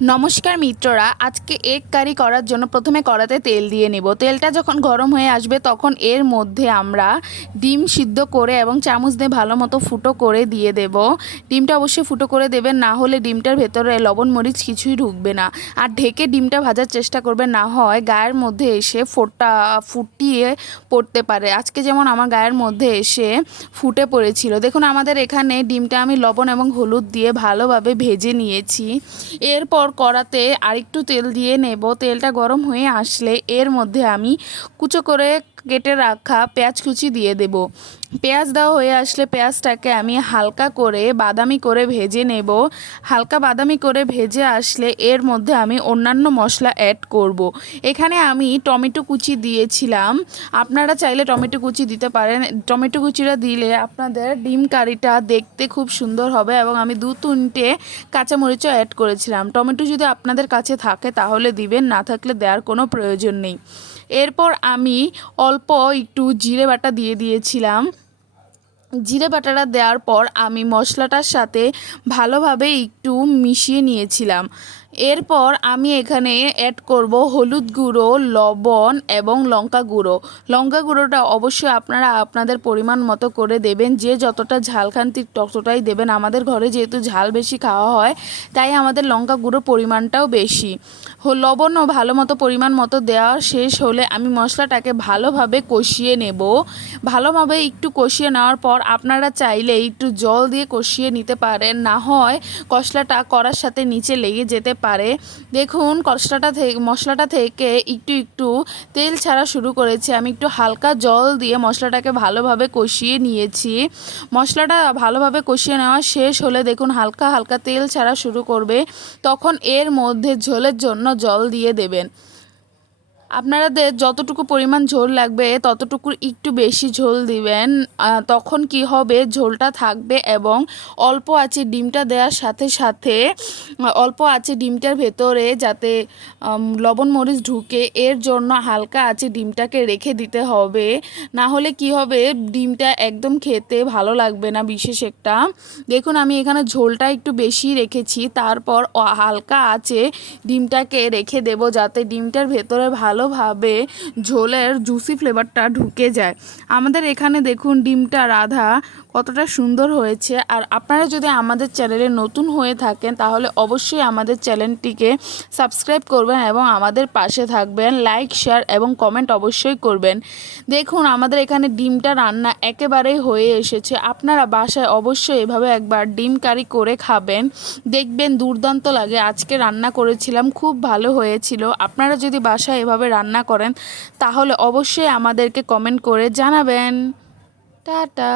নমস্কার মিত্ররা, আজকে এগ কারি করার জন্য প্রথমে কড়াতে তেল দিয়ে নেব। তেলটা যখন গরম হয়ে আসবে তখন এর মধ্যে আমরা ডিম সিদ্ধ করে এবং চামচ দিয়ে ভালো মতো ফুটো করে দিয়ে দেব। ডিমটা অবশ্যই ফুটো করে দেবেন, না হলে ডিমটার ভেতরে লবণ মরিচ কিছুই ঢুকবে না। আর ঢেকে ডিমটা ভাজার চেষ্টা করবেন, না হয় গায়ের মধ্যে এসে ফুটিয়ে পড়তে পারে। আজকে যেমন আমার গায়ের মধ্যে এসে ফুটে পড়েছিল। দেখুন, আমাদের এখানে ডিমটা আমি লবণ এবং হলুদ দিয়ে ভালোভাবে ভেজে নিয়েছি। এরপর কড়াতে আরেকটু তেল দিয়ে নেব। তেলটা গরম হয়ে আসলে এর মধ্যে আমি কুচো করে কেটে রাখা পেঁয়াজ কুচি দিয়ে দেব। পেঁয়াজ দেওয়া হয়ে আসলে পেঁয়াজটাকে আমি হালকা করে বাদামি করে ভেজে নেব। হালকা বাদামি করে ভেজে আসলে এর মধ্যে আমি অন্যান্য মশলা অ্যাড করব। এখানে আমি টমেটো কুচি দিয়েছিলাম, আপনারা চাইলে টমেটো কুচি দিতে পারেন। টমেটো কুচিটা দিলে আপনাদের ডিম কারিটা দেখতে খুব সুন্দর হবে। এবং আমি 2-3টে কাঁচামরিচও অ্যাড করেছিলাম। টমেটো যদি আপনাদের কাছে থাকে তাহলে দিবেন, না থাকলে দেওয়ার কোনো প্রয়োজন নেই। এরপর আমি অল্প একটু জিরে বাটা দিয়ে দিয়েছিলাম। জিরে বাটাটা দেওয়ার পর আমি মশলাটার সাথে ভালোভাবে একটু মিশিয়ে নিয়েছিলাম। এরপর আমি এখানে অ্যাড করব হলুদ গুঁড়ো, লবণ এবং লঙ্কা গুঁড়ো। লঙ্কা গুঁড়োটা অবশ্যই আপনারা আপনাদের পরিমাণ মতো করে দেবেন। যে যতটা ঝাল খান ঠিক ততটাই দেবেন। আমাদের ঘরে যেহেতু ঝাল বেশি খাওয়া হয়, তাই আমাদের লঙ্কা গুঁড়ো পরিমাণটাও বেশি। লবণও ভালো মতো পরিমাণ মতো দেওয়া শেষ হলে আমি মশলাটাকে ভালোভাবে কষিয়ে নেব। ভালোভাবে একটু কষিয়ে নেওয়ার পর আপনারা চাইলে একটু জল দিয়ে কষিয়ে নিতে পারেন, না হয় কষলাটা কড়ার সাথে নিচে লেগে যেতে পারে। দেখুন, মশলাটা থেকে একটু একটু তেল ছাড়া শুরু করেছে। আমি একটু হালকা জল দিয়ে মশলাটাকে ভালোভাবে কষিয়ে নিয়েছি। মশলাটা ভালোভাবে কষিয়ে নেওয়া শেষ হলে দেখুন হালকা হালকা তেল ছাড়া শুরু করবে, তখন এর মধ্যে ঝোলের জন্য জল দিয়ে দেবেন। আপনাদের যতটুকু পরিমাণ ঝোল লাগবে ততটুকুর একটু বেশি ঝোল দিবেন। তখন কি হবে, ঝোলটা থাকবে এবং অল্প আঁচে ডিমটা দেওয়ার সাথে সাথে অল্প আঁচে ডিমটার ভেতরে যাতে লবণ মরিচ ঢুকে, এর জন্য হালকা আঁচে ডিমটাকে রেখে দিতে হবে। না হলে কি হবে, ডিমটা একদম খেতে ভালো লাগবে না বিশেষ একটা। দেখুন, আমি এখানে ঝোলটা একটু বেশি রেখেছি। তারপর হালকা আঁচে ডিমটাকে রেখে দেব, যাতে ডিমটার ভেতরে ভালোভাবে ঝোলের জুসি ফ্লেভারটা ঢুকে যায়। আমাদের এখানে দেখুন ডিমটা রাধা কতটা সুন্দর হয়েছে। আর আপনারা যদি আমাদের চ্যানেলে নতুন হয়ে থাকেন তাহলে অবশ্যই আমাদের চ্যানেলটিকে সাবস্ক্রাইব করবেন এবং আমাদের পাশে থাকবেন। লাইক, শেয়ার এবং কমেন্ট অবশ্যই করবেন। দেখুন, আমাদের এখানে ডিমটা রান্না একেবারেই হয়ে এসেছে। আপনারা বাসায় অবশ্যই এভাবে একবার ডিম কারি করে খাবেন, দেখবেন দুর্দান্ত লাগে। আজকে রান্না করেছিলাম, খুব ভালো হয়েছিল। আপনারা যদি বাসায় এভাবে রান্না করেন তাহলে অবশ্যই আমাদেরকে কমেন্ট করে জানাবেন। টাটা।